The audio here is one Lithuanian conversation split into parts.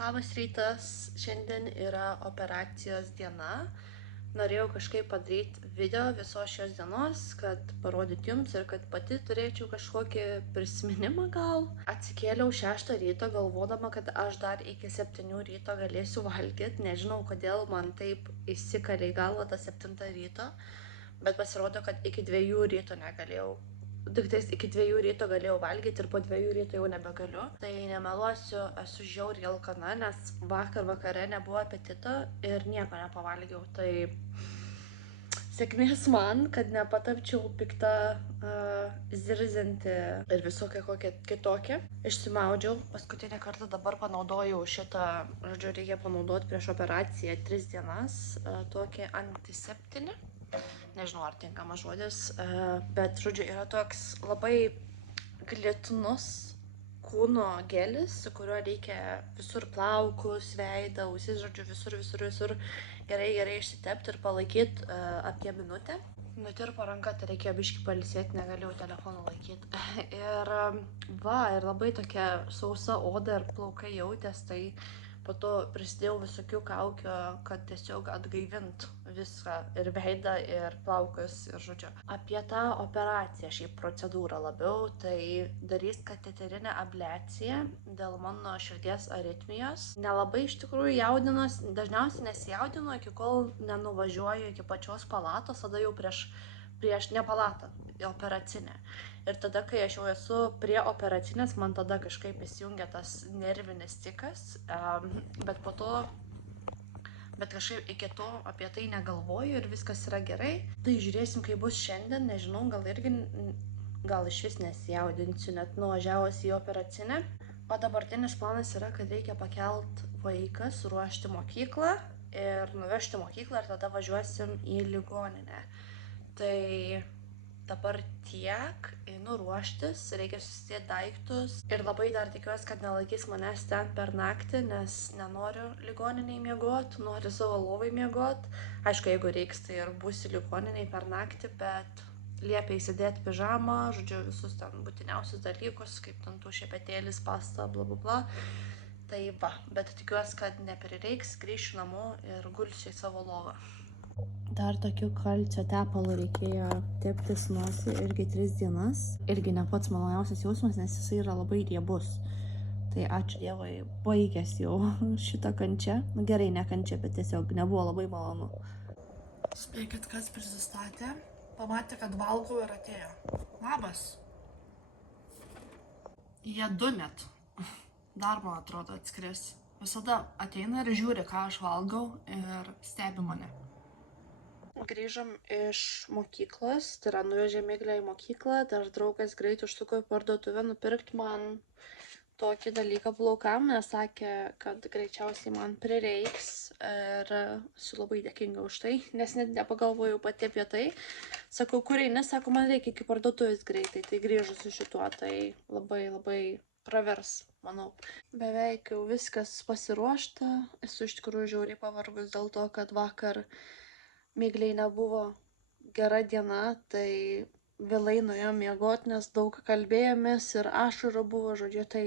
Labas rytas, šiandien yra operacijos diena. Norėjau kažkaip padaryti video visos šios dienos, kad parodyt jums ir kad pati turėčiau kažkokį prisiminimą gal. Atsikėliau 6 ryto galvodama, kad aš dar iki 7 ryto galėsiu valgyti. Nežinau, kodėl man taip įsikalė į galvą tą 7 ryto, bet pasirodo, kad iki 2 ryto negalėjau. Tik tais iki 2 ryto galėjau valgyti ir po 2 ryto jau nebegaliu. Tai nemeluosiu, esu žiauriai alkana, nes vakar vakare nebuvo apetito ir nieko nepavalgiau. Tai sėkmės man, kad nepatapčiau pikta, zirzinti ir visokia kokia kitokia. Išsimaudžiau. Paskutinį kartą dabar panaudojau šitą, žodžiu, reikia panaudoti prieš operaciją 3 dienas, tokį antiseptinį. Nežinau, ar tinkamas žodis, bet, žodžiu, yra toks labai glitnus kūno gelis, su kuriuo reikia visur plaukus, veidą, ausis, žodžiu, visur gerai išsitepti ir palaikyti apie minutę. Nutirpo ranka, tai reikėjo biškį pailsėti, negalėjau telefoną laikyti. Ir labai tokia sausa oda ir plaukai jautės, tai po to prisidėjau visokių kaukių, kad tiesiog atgaivint viską ir veidą, ir plaukus, ir žodžiu. Apie tą operaciją, šiaip procedūrą labiau, tai darys kateterinę abliaciją dėl mano širdies aritmijos. Nelabai iš tikrųjų jaudinos, dažniausiai nesijaudinu, iki kol nenuvažiuoju iki pačios palatos, tada jau prieš ne palatą, operacinę. Ir tada, kai aš jau esu prie operacinės, man tada kažkaip įsijungia tas nervinis tikas, bet kažkaip iki to apie tai negalvoju ir viskas yra gerai. Tai žiūrėsim, kaip bus šiandien, nežinau, gal iš vis nesijaudinsiu, net nuvažiavus į operacinę. O dabartinis planas yra, kad reikia pakelt vaiką, suruošti mokyklą ir nuvežti mokyklą ir tada važiuosim į ligoninę. Tai dabar tiek, einu ruoštis, reikia susidėti daiktus ir labai dar tikiuosi, kad nelaikys manęs ten per naktį, nes nenoriu ligoniniai miegoti, noriu savo lovai miegoti. Aišku, jeigu reiks, tai ir būsiu ligoniniai per naktį, bet liepia įsidėti pižamą, žodžiu, visus ten būtiniausius dalykus, kaip dantų šepetėlis, pasta, bla bla bla. Tai bet tikiuosi, kad neprireiks, grįšiu namo ir gulsiu į savo lovą. Dar tokiu kalcio tepalu reikėjo teptis nosį irgi 3 dienas. Irgi ne pats maloniausias jausmas, nes jisai yra labai riebus. Tai ačiū Dievui, baigęs jau šitą kančią. Nu, gerai, ne kančia, bet tiesiog nebuvo labai malonu. Spėkit, kas prisistatė. Pamatė, kad valgau ir atėjo. Labas. Jie 2 net. Dar, man atrodo, atskris. Visada ateina ir žiūri, ką aš valgau ir stebi mane. Grįžom iš mokyklos, tai yra nuvežė Miglę į mokyklą, dar draugas greit užsuko į parduotuvę nupirkti man tokį dalyką plaukam, nes sakė, kad greičiausiai man prireiks ir esu labai dėkinga už tai, nes net nepagalvojau pati apie tai. Sakau, kur eini, sako, man reikia iki parduotuvės greitai, tai grįžu su šituo, tai labai pravers, manau. Beveik jau viskas pasiruošta, esu iš tikrųjų žiauriai pavargus dėl to, kad vakar Migliai nebuvo gera diena, tai vėlai nuėjom miegoti, nes daug kalbėjomės ir ašarų buvo, žodžiu, tai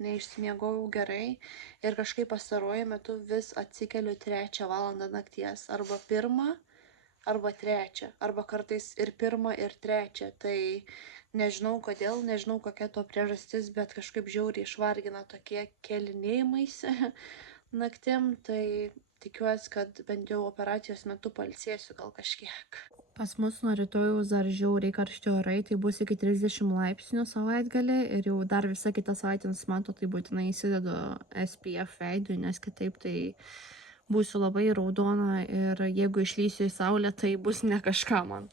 neišsimiegojau gerai ir kažkaip pastaruoju metu vis atsikeliu 3 valandą nakties, arba 1, arba 3, arba kartais ir 1 ir 3, tai nežinau kodėl, nežinau kokia to priežastis, bet kažkaip žiauriai išvargina tokie kelinėjimaisi naktim, tai tikiuosi, kad bent jau operacijos metu pailsėsiu gal kažkiek. Pas mus nuo rytojaus dar žiauriai karšti orai, tai bus iki 30 laipsnių savaitgalį ir jau dar visą kitą savaitę nusimato, tai būtinai įsidedu SPF veidui, nes kitaip tai būsiu labai raudona ir jeigu išlysiu į saulę, tai bus ne kažką man.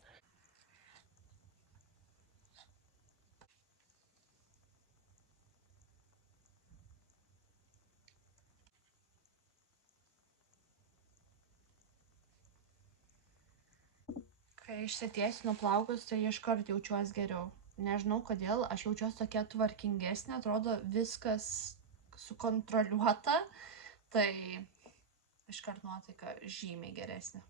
Kai išsitiesinu plaukus, tai iškart jaučiuosi geriau. Nežinau kodėl, aš jaučiuosi tokia tvarkingesnė, atrodo viskas sukontroliuota, tai iškart nuotaika žymiai geresnė.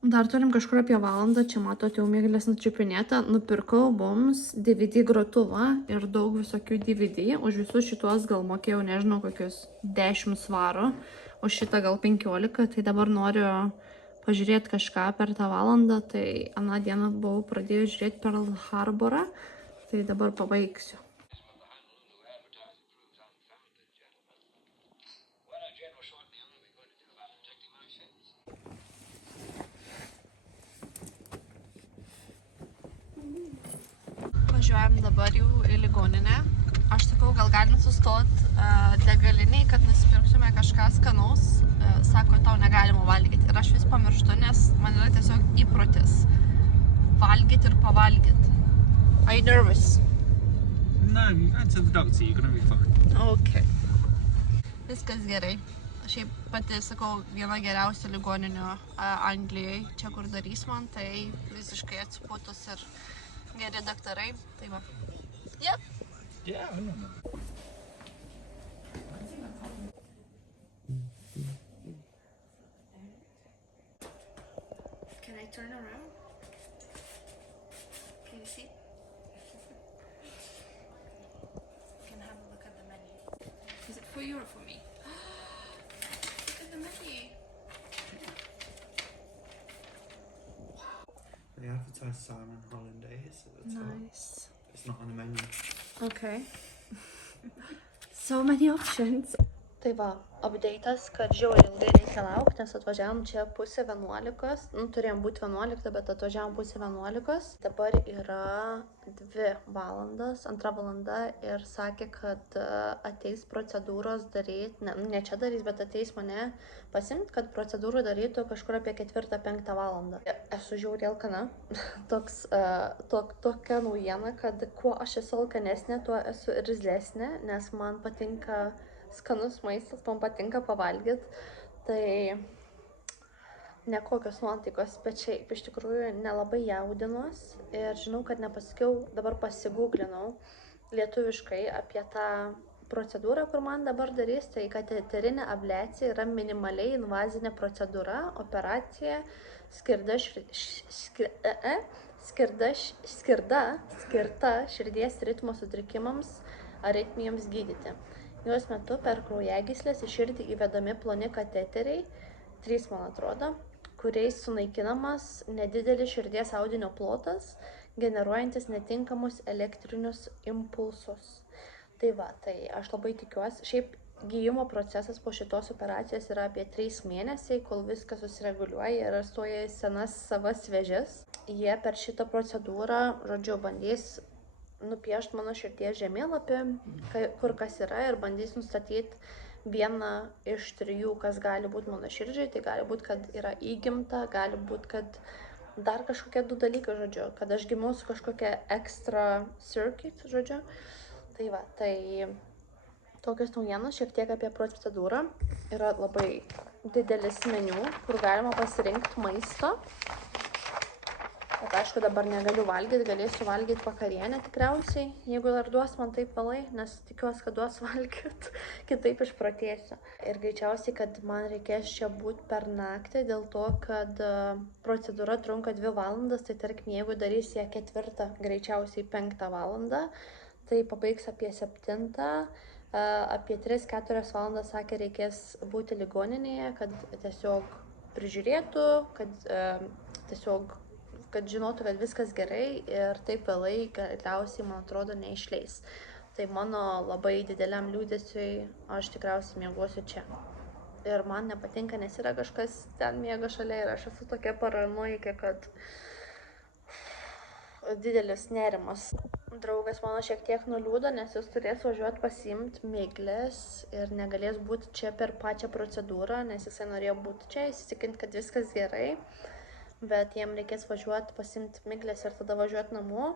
Dar turim kažkur apie valandą, čia matote jau mėglės nučiupinėta, nupirkau mums DVD grotuvą ir daug visokių DVD, už visus šituos gal mokėjau, nežinau, kokius 10 svarų, už šitą gal 15, tai dabar noriu pažiūrėti kažką per tą valandą, tai aną dieną buvau pradėjus žiūrėti Pearl Harborą, tai dabar pabaigsiu. Važiuojam dabar jau į ligoninę. Aš sakau, gal galim sustot degaliniai, kad nusipirktume kažką skanaus. Sako, tau negalima valgyti. Ir aš vis pamirštu, nes man yra tiesiog įprotis valgyti ir pavalgyti. Are you nervous? No, answer the doctor, you're gonna be fine. Okay. Viskas gerai. Šiaip pati, sakau, viena geriausių ligoninių Anglijoje. Čia, kur darys man, tai visiškai atsiputus ir geri daktarai, tai va. Yep. Yeah, I know. Can I turn around? Can you see? You can have a look at the menu. Is it for you or for me? Look at the menu. They advertise salmon hollandaise at the top. Nice. It's not on the menu. Okay. So many options. Tai va, update'as, kad žiauriai ilgai reikia laukti, nes atvažiavom čia 10:30. Turėjom būti 11, bet atvažiavom 10:30. Dabar yra 2 valandas, 2 valanda ir sakė, kad ateis procedūros daryti, ne čia darys, bet ateis mane pasimt, kad procedūrų darytų kažkur apie 4-5 valandą. Esu žiauriai alkana. Tokia naujiena, kad kuo aš esu alkanesnė, tuo esu irzlesnė, nes man patinka skanus maistas, man patinka pavalgyti, tai nekokios nuotaikos, bet šiaip iš tikrųjų nelabai jaudinuos ir žinau, kad nepasakiau, dabar pasigūglinau lietuviškai apie tą procedūrą, kur man dabar darys, tai kateterinė abliacija yra minimaliai invazinė procedūra, operacija skirta širdies ritmo sutrikimams, aritmijoms gydyti. Jos metu per kraujagyslės į širdį įvedami ploni kateteriai, 3 man atrodo, kuriais sunaikinamas nedidelis širdies audinio plotas, generuojantis netinkamus elektrinius impulsus. Tai va, tai aš labai tikiuosi. Šiaip gyjimo procesas po šitos operacijos yra apie 3 mėnesiai, kol viskas susireguliuoja ir stoja į senas savas vėžes. Jie per šitą procedūrą, žodžiu, bandys nupiešti mano širdies žemėlapį, kur kas yra, ir bandys nustatyti vieną iš 3, kas gali būti mano širdžiai. Tai gali būti, kad yra įgimta, gali būti, kad dar kažkokie 2 dalykai, žodžiu, kad aš gimiau su kažkokia extra circuit, žodžiu. Tai va, tai tokios naujienos šiek tiek apie procedūrą. Yra labai didelis meniu, kur galima pasirinkti maisto. Bet aišku, dabar negaliu valgyti, galėsiu valgyti vakarienę tikriausiai, jeigu dar duos man taip vėlai, nes tikiuosi, kad duos valgyti, kitaip išprotėsiu. Ir greičiausiai, kad man reikės čia būti per naktį, dėl to, kad procedūra trunka 2 valandas, tai tarkim, jeigu darys ją 4, greičiausiai 5 valandą, tai pabaigs apie 7, apie 3-4 valandas, sakė, reikės būti ligoninėje, kad tiesiog prižiūrėtų, kad žinotų, kad viskas gerai ir taip vėlai galiausiai, man atrodo, neišleis. Tai mano labai dideliam liūdesiui aš tikriausiai miegosiu čia. Ir man nepatinka, nes yra kažkas ten miega šalia ir aš esu tokia paranoikė, kad didelis nerimas. Draugas mano šiek tiek nuliūdo, nes jis turės važiuoti pasiimti miglės ir negalės būti čia per pačią procedūrą, nes jisai norėjo būti čia, įsitikinti, kad viskas gerai. Bet jiem reikės važiuoti pasimti miglės ir tada važiuoti namo.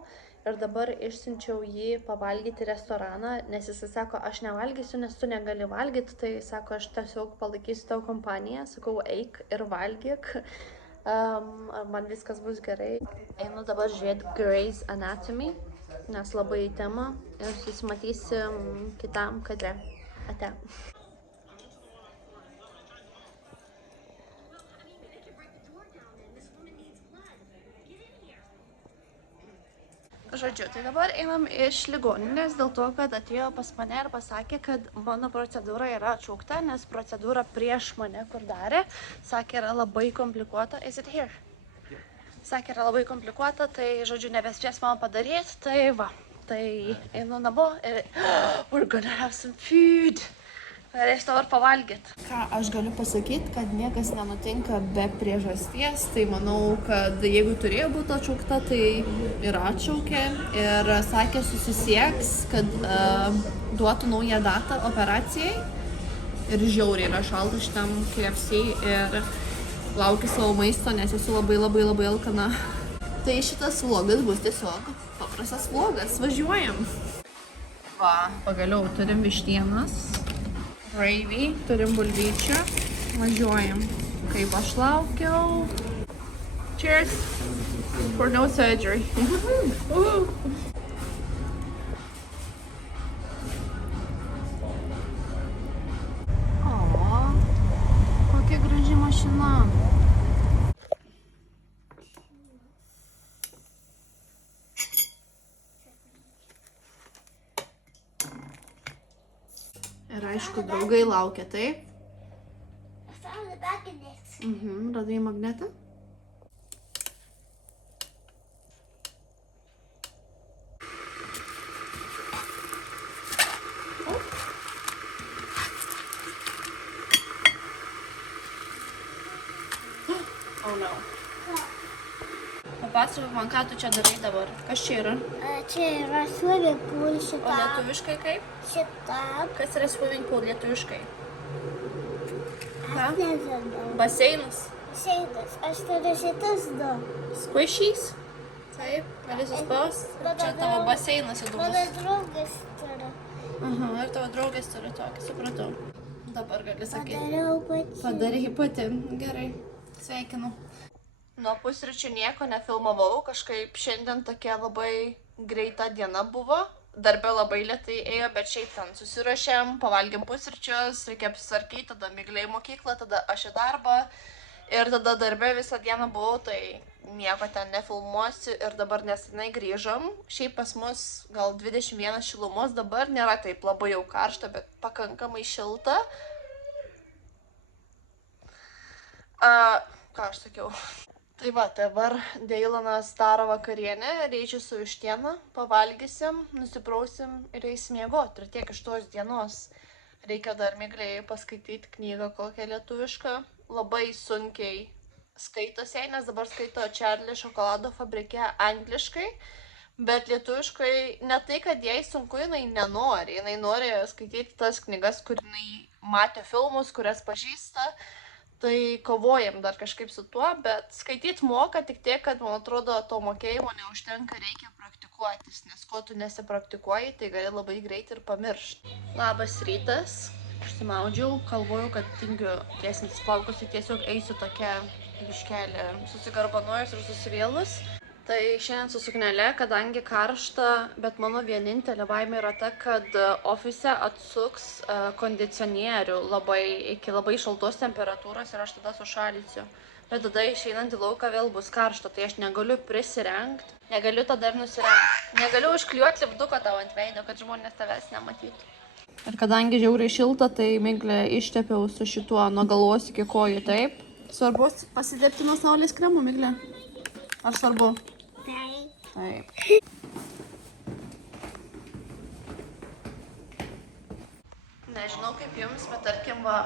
Ir dabar išsiunčiau jį pavalgyti restoraną, nes jisai sako, aš nevalgysiu, nes tu negali valgyti. Tai sako, aš tiesiog palaikysiu tavo kompaniją. Sakau, eik ir valgyk. Man viskas bus gerai. Einu dabar žiūrėti Grey's Anatomy, nes labai į temą. Ir susimatysim kitam kadre. Ate. Žodžiu, tai dabar einam iš ligoninės dėl to, kad atėjo pas mane ir pasakė, kad mano procedūra yra atšaukta, nes procedūra prieš mane, kur darė, sakė, yra labai komplikuota. Is it here? Sakė, yra labai komplikuota, tai, žodžiu, nebespės man padaryti, tai va. Tai einu namo ir we're gonna have some food. Reikia dabar pavalgyti. Ką aš galiu pasakyti, kad niekas nenutinka be priežasties, tai manau, kad jeigu turėjo būti atšaukta, tai ir atšaukė ir sakė susisieks, kad duotų naują datą operacijai ir žiauriai yra šalta šitam KFC ir laukiu savo maisto, nes esu labai alkana. Tai šitas vlogas bus tiesiog paprastas vlogas, važiuojam. Va, pagaliau turim vištienos. Gravy, turim bulvyčių, važiuojam. Kaip aš laukiau. Cheers for no surgery. O, kokia graži mašina. Ir aišku, draugai laukia, taip? Radai magnetą? Oh no. Papasakok man, ką tu čia darai dabar. Kas čia yra? Čia yra swimming pool O šitą. lietuviškai kaip? Šitą. Kas yra swimming pool lietuviškai? Aš nežinau. Baseinas. Seidas. Aš turiu šitas du. Squishies? Taip, gali suspaust. Čia tavo baseinas Mano įdomus. draugas turi. Aha, ir tavo draugės turi tokį, supratau. Dabar gali sakyti. Padariau pati. Padarai pati. Gerai. Sveikinu. Nuo pusryčių nieko nefilmavau, kažkaip šiandien tokia labai greita diena buvo. Darbe labai lėtai ėjo, bet šiaip ten susirašėm, pavalgėm pusryčius, reikia apsisvarkyti, tada Miglė į mokyklą, tada aš į darbą. Ir tada darbe visą dieną buvau, tai nieko ten nefilmuosiu ir dabar nesenai grįžom. Šiaip pas mus gal 21 šilumos, dabar nėra taip labai jau karšta, bet pakankamai šilta. Ką aš sakiau? Tai va, dabar Deilanas daro vakarienę, reičiu su vištiena, pavalgysim, nusiprausim ir eisim miegoti. Ir tiek iš tos dienos reikia dar Miglei paskaityti knygą kokią lietuvišką. Labai sunkiai skaitosi jai, nes dabar skaito Čarli šokolado fabrike angliškai. Bet lietuviškai ne tai, kad jai sunku, jinai nenori. Jinai nori skaityti tas knygas, kur jinai matė filmus, kurias pažįsta. Tai kovojam dar kažkaip su tuo, bet skaityti moka tik tiek, kad man atrodo to mokėjimo neužtenka, reikia praktikuotis, nes ko tu nesipraktikuoji, tai gali labai greit ir pamiršti. Labas rytas, užsimaudžiau, galvojau, kad tingiu tiesintis plaukus, tai tiesiog eisiu tokia biškelė susigarbanojus ir susivėlus. Tai šiandien su suknele, kadangi karšta, bet mano vienintelė baimė yra ta, kad ofise atsuks kondicionierių iki labai šaltos temperatūros ir aš tada sušalysiu. Bet tada išeinant į lauką vėl bus karšta, tai aš negaliu prisirengti, negaliu tada ir nusirengti. Negaliu užklijuoti lipduko tau ant veido, kad žmonės tavęs nematytų. Ir kadangi žiauriai šilta, tai Miglę ištepiau su šituo nuo galvos iki kojų, taip. Svarbu pasidėpti nuo saulės kremo, Miglė? Ar svarbu? Taip. Nežinau kaip jums, bet tarkim va,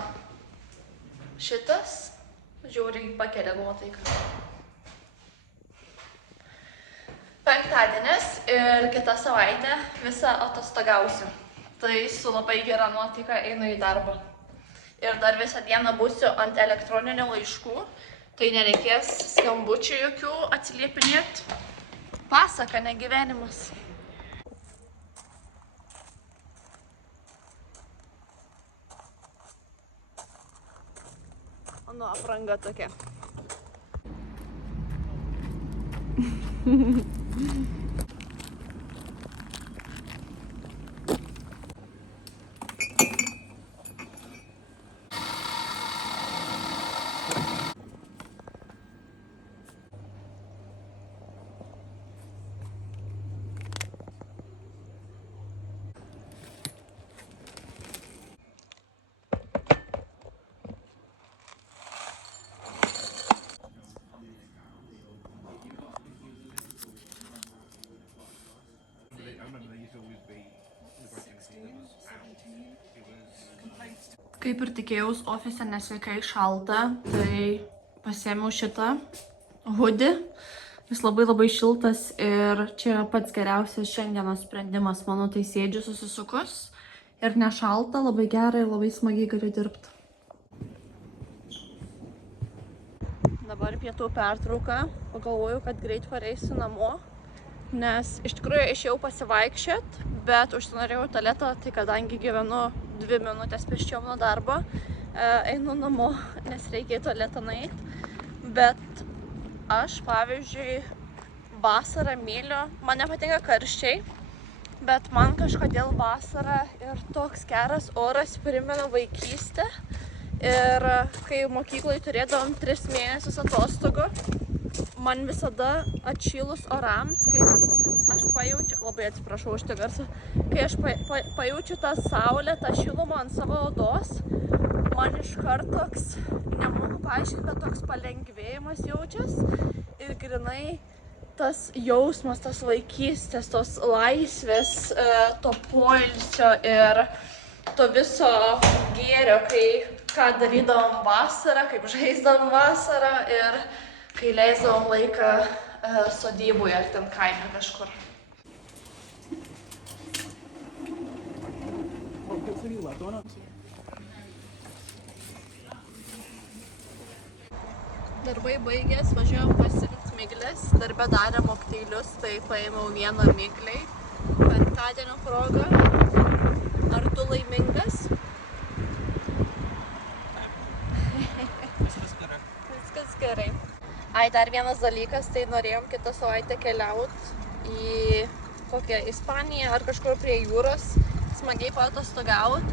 šitas žiauriai pakelia nuotaiką. Penktadienis ir kitą savaitę visą atostogausiu. Tai su labai gera nuotaika einu į darbą. Ir dar visą dieną būsiu ant elektroninių laiškų, tai nereikės skambučių jokių atsiliepinėti. Pasaka, ne gyvenimas. Mano apranga tokia. Kaip ir tikėjaus, ofise nesveikai šalta, tai pasiėmiau šitą hoodį. Jis labai šiltas ir čia yra pats geriausias šiandienos sprendimas. Mano tai sėdžiu susisukus ir nešalta, labai gerai ir labai smagiai galiu dirbti. Dabar pietų pertrauka. Pagalvoju, kad greit pareisiu namo, nes iš tikrųjų išėjau pasivaikščiot, bet užsinorėjau tualetą, tai kadangi gyvenu 2 minutės pėsčiom nuo darbo, einu namo, nes reikia į tualetą nueiti. Bet aš, pavyzdžiui, vasarą myliu, man nepatinka karščiai, bet man kažkodėl vasara ir toks geras oras primena vaikystę. Ir kai mokykloje turėdavom 3 mėnesius atostogų, man visada atšilus orams, kai aš pajaučiu, labai atsiprašau už tą garsą, kai aš pajaučiu tą saulę, tą šilumą ant savo odos, man iškart toks, nemoku paaiškinti, bet toks palengvėjimas jaučias ir grinai tas jausmas, tas vaikystės, tos laisvės, to poilsio ir to viso gėrio, kai ką darydavom vasarą, kaip žaisdavom vasarą ir kai leisdavom laiką sodyboje ar ten kaime kažkur. Darbai baigės, važiuojam pasirinkti miglės. Darbe darė mokteilius, tai paėmiau vieną migliai. Penktadienio proga. Ar tu laimingas? Viskas gerai. Ai, dar vienas dalykas, tai norėjom kitą savaitę keliauti į kokią Ispaniją ar kažkur prie jūros, smagiai paatostogauti.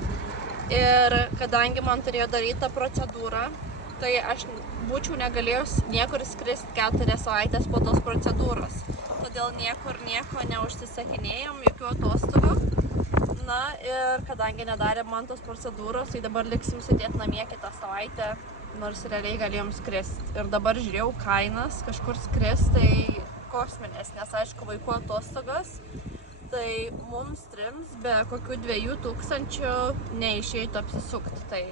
Ir kadangi man turėjo daryti tą procedūrą, tai aš būčiau negalėjus niekur skristi 4 savaitės po tos procedūros. Todėl niekur nieko neužsisakinėjom, jokių atostogų. Na ir kadangi nedarė man tos procedūros, tai dabar liksim sėdėti namie kitą savaitę, nors realiai galėjom skristi. Ir dabar žiūrėjau kainas, kažkur skristi, tai kosminės, nes aišku vaikų atostogos, tai mums 3 be kokių 2000 neišeitų apsisukti. Tai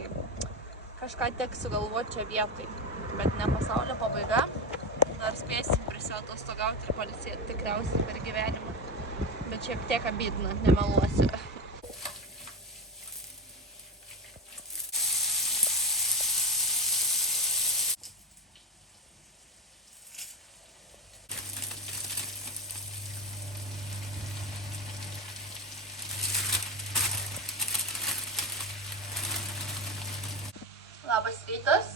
kažką teks sugalvoti čia vietai, bet ne pasaulio pabaiga. Dar spėsim prisiatostogauti ir pailsėti tikriausiai per gyvenimą. Bet šiek tiek abydina, nemeluosiu. Labas rytas,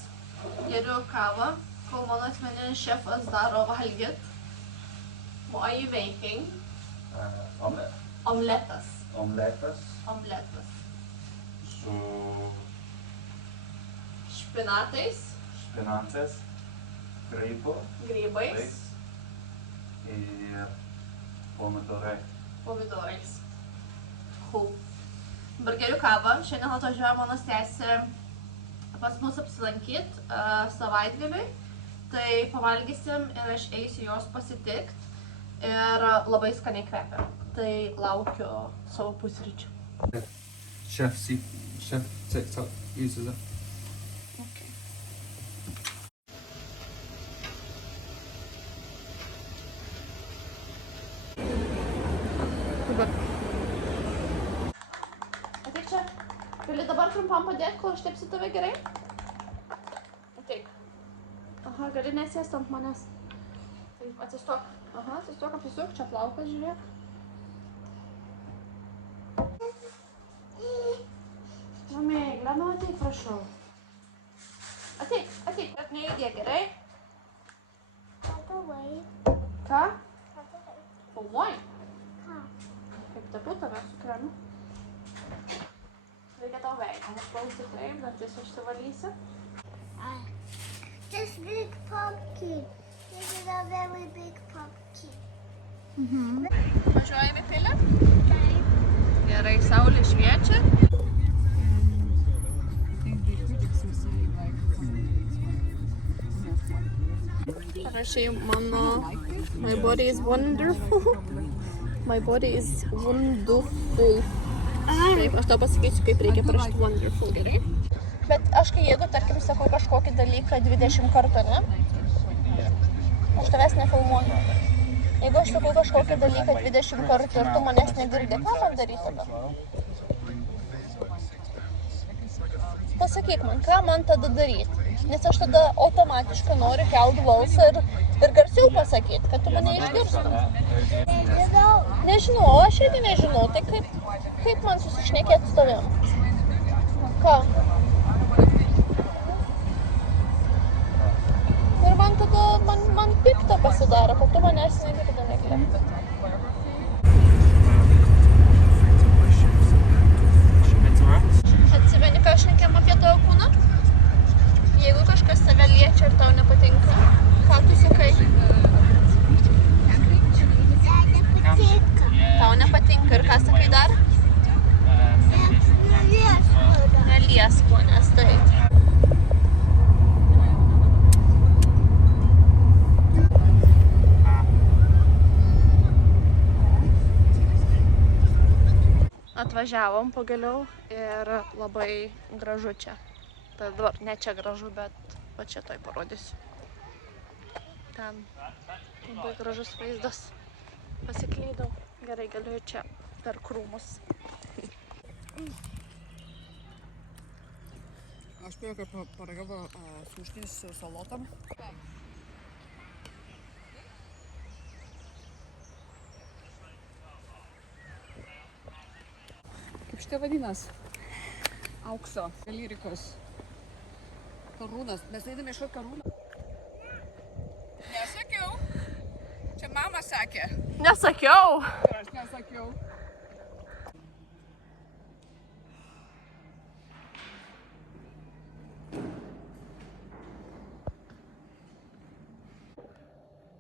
geriu kavą, kol mano asmeninis šefas daro valgyt. What are you making? Omelette. Omletas. Omletas Omletas. su Špinatais, špinatais, grybais, ir pomidorai. pomidorais. Cool. Dabar geriu kavą, šiandien atvažiuoja mano sesė pas mus apsilankyti savaitgaliui, tai pavalgysim ir aš eisiu jos pasitikt ir labai skaniai kvepia. Tai laukiu savo pusryčių. Chef TikTok uses it. Okay. Ateik čia. Gali dabar trumpam padėti, kol aš tepsiu tave gerai? Ateik. Aha, gali nesėst ant manęs. Taip, atsistok. Aha, atsistok, apsisuk, čia plaukas, žiūrėk. Mėgla, nu ateik, prašau. Ateik, bet neįdėk, gerai? Ką? Filmuoji? Kaip tepu tave su kremu? Reikia tau veidą nuspausti taip, dantis išsivalysi. This big pumpkin. This is a very big pumpkin. Važiuojame į pilį? Gerai, saulė šviečia. Parašai mano, my body is wonderful. My body is wonderful. Taip, aš tau pasakysiu, kaip reikia parašyti wonderful, gerai? Automatiškai, jeigu, tarkim, sakau kažkokį dalyką 20 kartų, ne? Aš tavęs nefilmuoju. Jeigu aš sakau kažkokį dalyką 20 kartų ir tu manęs negirdi, ką man daryti tada? Pasakyk man, ką man tada daryti? Nes aš tada automatiškai noriu kelt balsą ir garsiau pasakyti, kad tu mane išgirstum. Nežinau, aš irgi nežinau, tai kaip man susišnekėti su tavim? Ką? Ir man tada, man pikta pasidaro, kad tu manęs negirdi. Atsimeni, ką aš šnekėjom apie tavo kūną? Jeigu kažkas tave liečia ir tau nepatinka, ką tu sakai? Tau nepatinka ir ką sakai dar? Neliesk manęs, tai. Atvažiavom pagaliau ir labai gražu čia. Tai dabar ne čia gražu, bet va čia toj parodysiu. Ten labai gražus vaizdas. Pasiklydau. Gerai, galiu čia per krūmus. Aš spėjau, kad paragavo sumuštinis su salotom. Kaip šitai vadinas? Aukso, lyrikos. Karūnas. Mes eidame iš karūną. Nesakiau. Čia mama sakė. Nesakiau. Ir aš nesakiau.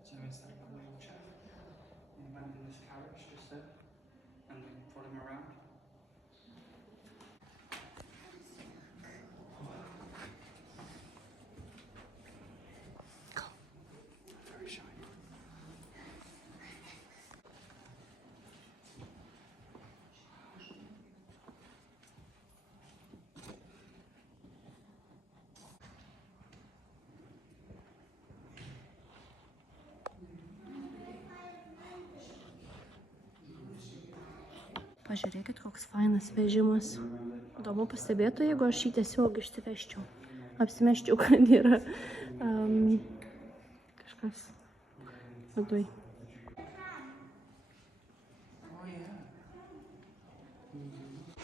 So it's like a wheelchair. And he went in this carriage just there. And they brought him around. Very shy. Pažiūrėkit, koks fainas vežimas. Įdomu pastebėtų, jeigu aš jį tiesiog išsiveščiau. Apsimeščiau, kad yra kažkas viduj.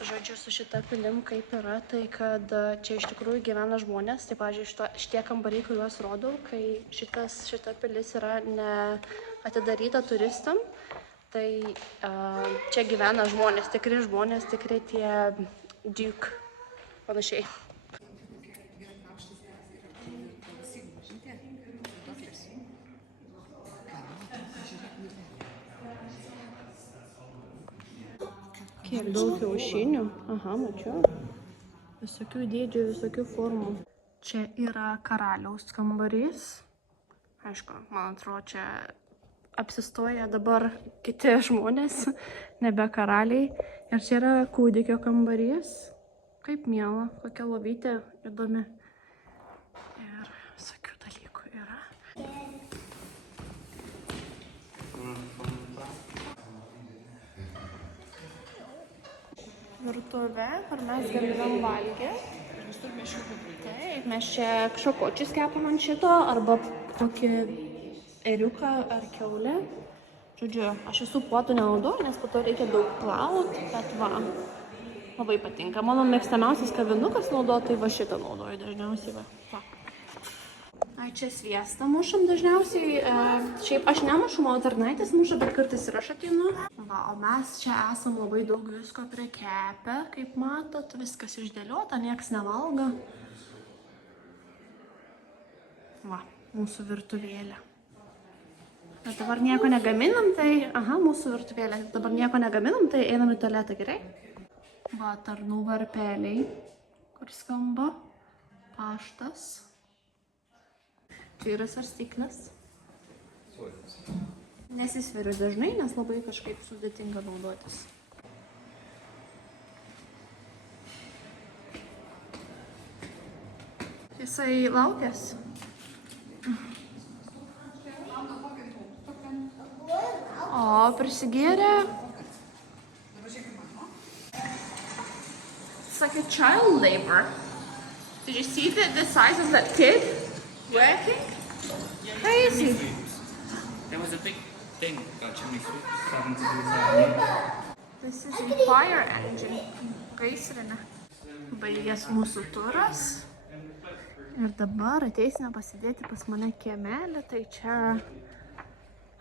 Žodžiu, su šita pilim kaip yra, tai kad čia iš tikrųjų gyvena žmonės. Tai, pavyzdžiui, šitie kambariai, kuriuos rodau, kai šita pilis yra neatidaryta turistam, tai čia gyvena žmonės, tikri tie Duke panašiai. Kiek daug kiaušinių. Aha, mačiau. Visokių dydžių, visokių formų. Čia yra karaliaus kambarys. Aišku, man atrodo, čia apsistoja dabar kiti žmonės, nebe karaliai. Ir čia yra kūdikio kambarys. Kaip miela, kokia lovytė įdomi. Ir visokių dalykų yra. Virtuvė, kur mes gaminam valgį. Taip, mes čia šakočius kepam ant šito, arba kokį ėriuką ar kiaulę. Žodžiu, aš visų puotų nenaudoju, nes po to reikia daug plauti, bet va, labai patinka. Mano mėgstamiausias kavinukas naudoju, tai va šitą naudoju dažniausiai. Va. Ai, čia sviestą mušam dažniausiai. Šiaip aš nemušu, mano tarnaitės muša, bet kartais ir aš ateinu. Va, o mes čia esam labai daug visko prikepę, kaip matot, viskas išdėliota, nieks nevalgo. Va, mūsų virtuvėlė. Bet dabar nieko negaminam, tai... Aha, mūsų virtuvėlė. Dabar nieko negaminam, tai einam į tualetą, gerai? Va, tarnų varpeliai, kur skamba. Paštas. Čia yra svarstyklas. Nesisveriu dažnai, nes labai kažkaip sudėtinga naudotis. Jisai laukęs. O, prisigėrė. It's like a child labor. Did you see the size of that kid working? Crazy. There was a big thing about chimney sweeps having to do with that. This is a fire engine. Gaisrinė. Baigęs mūsų turas. Ir dabar ateisime pasidėti pas mane kiemelį, tai čia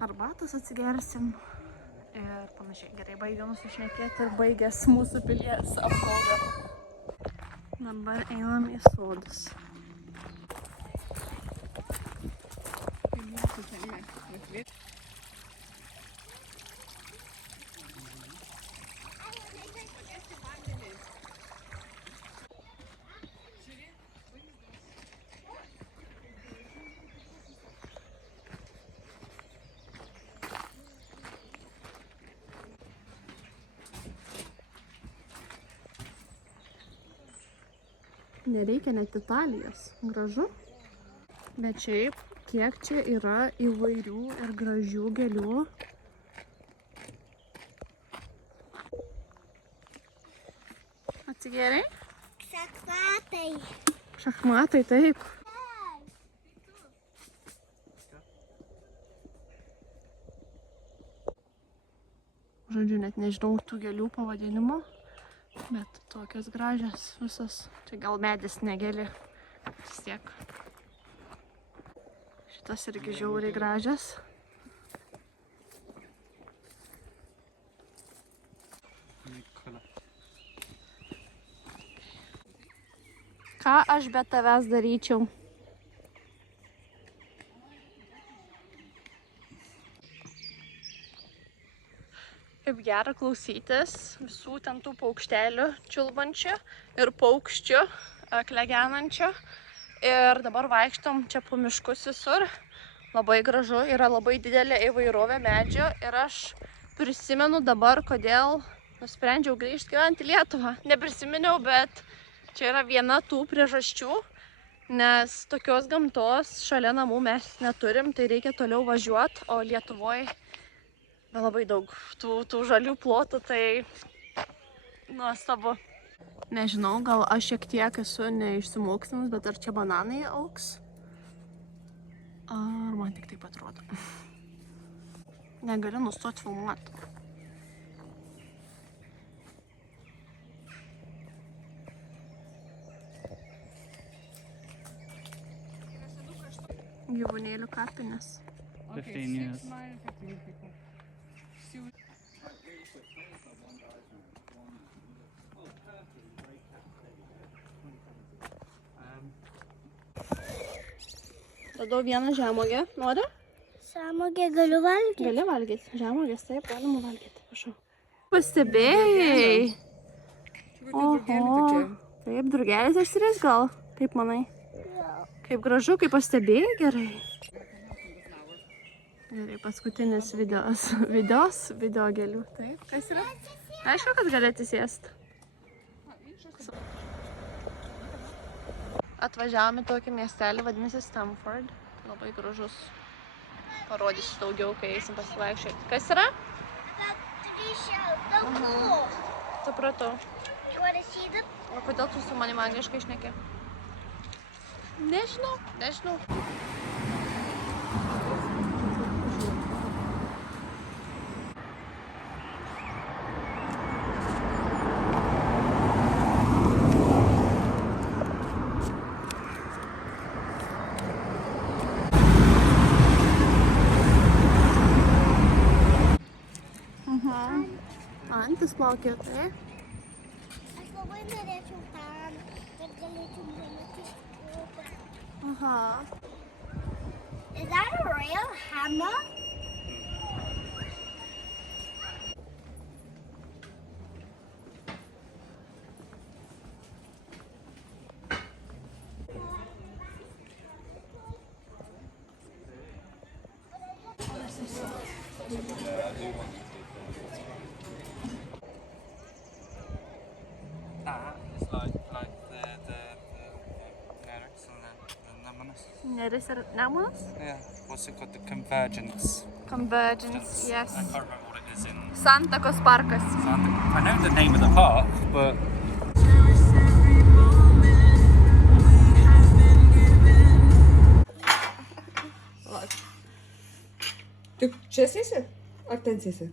arbatos atsigersim ir panašiai. Gerai, baigiam sušnekėti ir baigęs mūsų pilies apžvalgą. Dabar einam į sodus. Nereikia net Italijos. Gražu. Bet šiaip, kiek čia yra įvairių ir gražių gėlių. Atsigėrei? Šachmatai. Šachmatai, taip. Žodžiu, net nežinau tų gėlių pavadinimo. Bet tokios gražios visos. Čia gal medis negėlė. Vis tiek. Šitas irgi žiauriai gražias. Ką aš be tavęs daryčiau? Kaip gera klausytis visų ten tų paukštelių čiulbančių ir paukščių klegenančių. Ir dabar vaikštom čia po miškus visur. Labai gražu, yra labai didelė įvairovė medžių. Ir aš prisimenu dabar, kodėl nusprendžiau grįžti gyventi į Lietuvą. Neprisiminiau, bet čia yra viena tų priežasčių, nes tokios gamtos šalia namų mes neturim, tai reikia toliau važiuoti, o Lietuvoje labai daug tų žalių plotų, tai nuostabu. Nežinau, gal aš šiek tiek esu neišsimokslinus, bet ar čia bananai augs? Ar man tik taip atrodo? Negaliu nustoti filmuoti. Gyvūnėlių kapinės. 15 years. Radau vieną žemuogę. Nori? Žemuogę galiu valgyti? Gali valgyti. Žemuogės, taip, galima valgyti. Prašau. Pastebėjai? Oho. Taip, drugelis išsiris gal? Kaip manai? Kaip gražu, kaip pastebėjai, gerai. Gerai, paskutinis video gėlių. Taip, kas yra? Aišku, kad gali atsisėsti. Atvažiavome į tokį miestelį, vadinasi Stamford. Labai gražus. Parodysiu daugiau, kai eisim pasivaikščioti. Kas yra? Supratau. O kodėl tu su manim angliškai šneki? Nežinau. Antis plaukė, tai? Aš labai norėčiau tam, kad galėčiau pamatyti upę. Aha. Is that a real hammer? It's like the lyrics and then Neris ir Nemunas? Yeah. What's it called? The Convergence. Convergence, yes. I can't remember what it is in Santakos parkas. Santa. I know the name of the park, but Tu čia sėsi? Ar ten sėsi?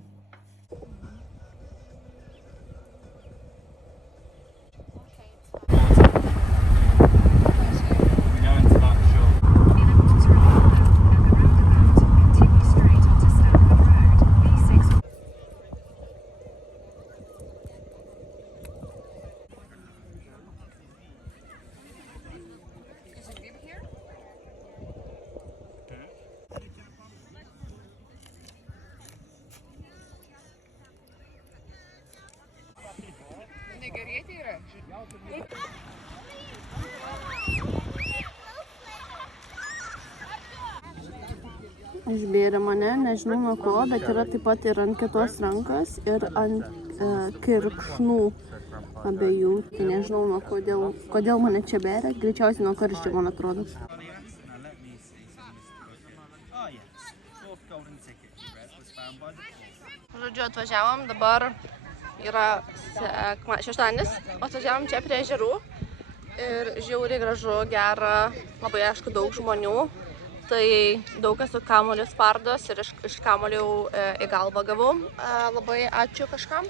we go into that shop. Negerietė yra. Išbėrė mane, nežinau nuo ko, bet yra taip pat ir ant kitos rankos ir ant kirkšnų abiejų. Tai nežinau nuo kodėl mane čia bėrė, greičiausiai nuo karščio, man atrodo. Now let me see some of this. Oh yes, fourth golden ticket you read was found by the pool. Žodžiu, atvažiavom, dabar yra šeštadienis, atvažiavom čia prie ežerų ir žiauriai gražu, gera, labai aišku daug žmonių. Tai daug kas su kamuoliu spardos ir iš kamuolių į galvą gavau. Labai ačiū kažkam,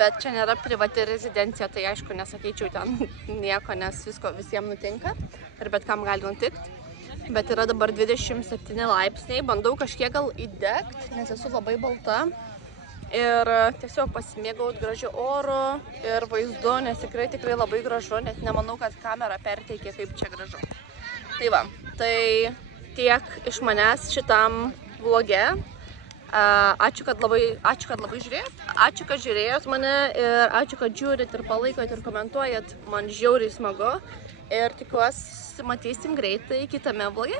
bet čia nėra privati rezidencija, tai aišku nesakyčiau ten nieko, nes visko visiems nutinka ir bet kam gali nutikti. Bet yra dabar 27 laipsniai, bandau kažkiek gal įdegti, nes esu labai balta. Ir tiesiog pasimėgaut gražiu oru ir vaizdu, nes tikrai labai gražu, net nemanau, kad kamera perteikė, kaip čia gražu. Tai va, tai tiek iš manęs šitam vloge. Ačiū, kad labai žiūrėjot, ačiū, kad žiūrėjot mane ir ačiū, kad žiūrit ir palaikot ir komentuojat, man žiauriai smagu ir tikiuosi matysim greitai kitame vloge.